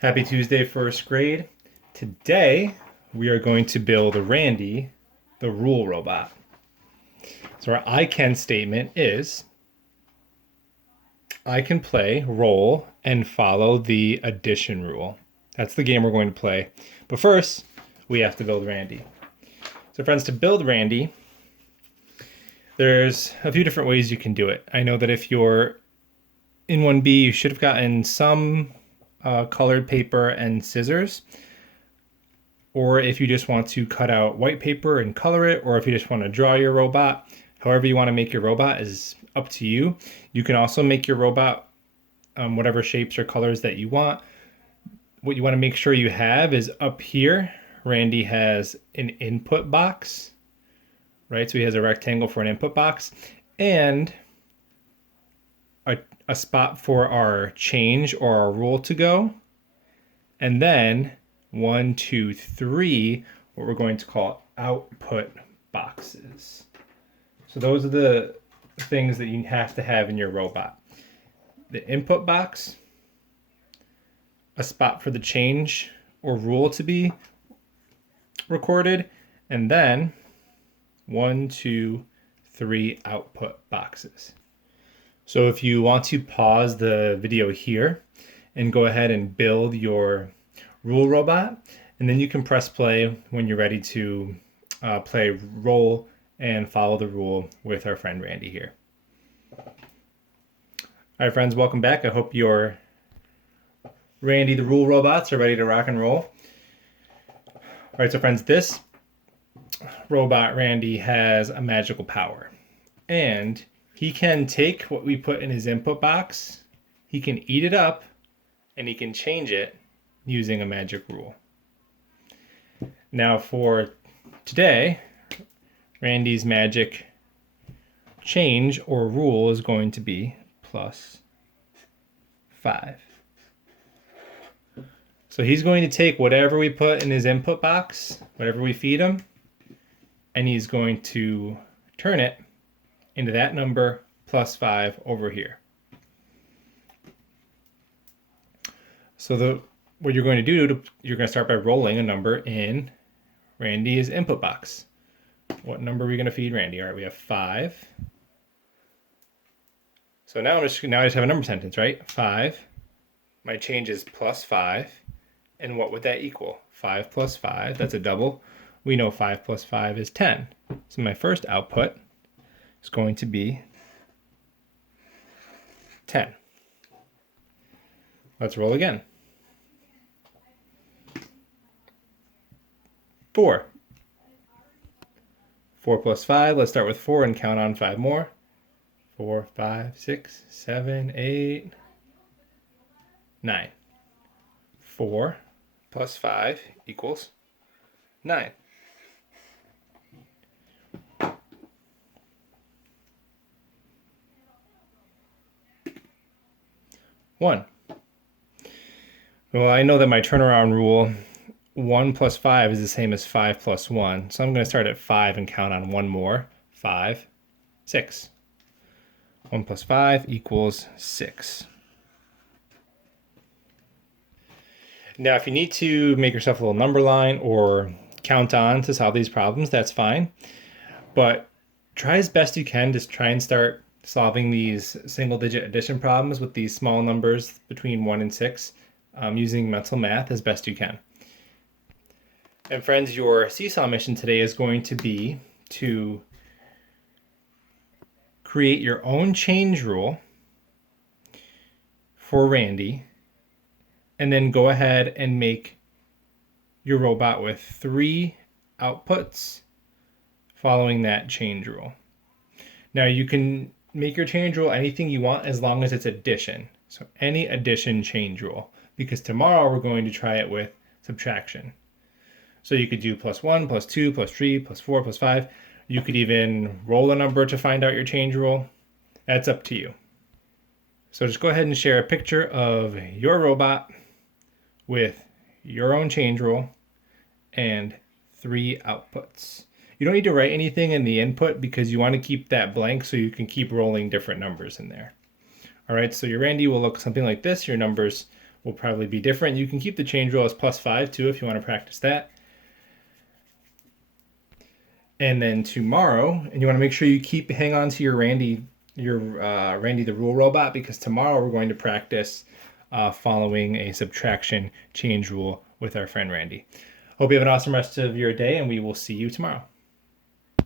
Happy Tuesday, first grade. Today, we are going to build Randy, the rule robot. So our I can statement is, I can play, roll, and follow the addition rule. That's the game we're going to play. But first, we have to build Randy. So friends, to build Randy, there's a few different ways you can do it. I know that if you're in 1B, you should have gotten some colored paper and scissors, or if you just want to cut out white paper and color it, or if you just want to draw your robot, however you want to make your robot is up to you. You can also make your robot whatever shapes or colors that you want. What you want to make sure you have is up here, Randy has an input box, right? So he has a rectangle for an input box and a spot for our change or our rule to go. And then 1, 2, 3, what we're going to call output boxes. So those are the things that you have to have in your robot. The input box, a spot for the change or rule to be recorded, and then 1, 2, 3 output boxes. So if you want to pause the video here and go ahead and build your rule robot, and then you can press play when you're ready to play roll and follow the rule with our friend Randy here. All right, friends, welcome back. I hope your Randy the rule robots are ready to rock and roll. All right, so friends, this robot Randy has a magical power, and he can take what we put in his input box, he can eat it up, and he can change it using a magic rule. Now for today, Randy's magic change or rule is going to be +5. So he's going to take whatever we put in his input box, whatever we feed him, and he's going to turn it into that number +5 over here. So what you're going to do, you're going to start by rolling a number in Randy's input box. What number are we going to feed Randy? All right, we have 5. So now I just have a number sentence, right? 5. My change is +5. And what would that equal? 5 + 5, that's a double. We know 5 + 5 is 10. So my first output is going to be 10. Let's roll again. 4. 4 + 5, let's start with 4 and count on 5 more. 4, 5, 6, 7, 8, 9. 4 + 5 equals 9. One. Well, I know that my turnaround rule, 1 + 5 is the same as 5 + 1. So I'm going to start at 5 and count on 1 more. 5, 6. 1 + 5 equals 6. Now, if you need to make yourself a little number line or count on to solve these problems, that's fine. But try as best you can, just try and start solving these single-digit addition problems with these small numbers between 1 and 6 using mental math as best you can. And friends, your seesaw mission today is going to be to create your own change rule for Randy, and then go ahead and make your robot with 3 outputs following that change rule. Now you can make your change rule anything you want as long as it's addition. So any addition change rule, because tomorrow we're going to try it with subtraction. So you could do +1, +2, +3, +4, +5. You could even roll a number to find out your change rule. That's up to you. So just go ahead and share a picture of your robot with your own change rule and 3 outputs. You don't need to write anything in the input because you want to keep that blank so you can keep rolling different numbers in there. All right, so your Randy will look something like this. Your numbers will probably be different. You can keep the change rule as +5 too if you want to practice that. And then tomorrow, and you want to make sure you hang on to your Randy the Rule Robot, because tomorrow we're going to practice following a subtraction change rule with our friend Randy. Hope you have an awesome rest of your day, and we will see you tomorrow.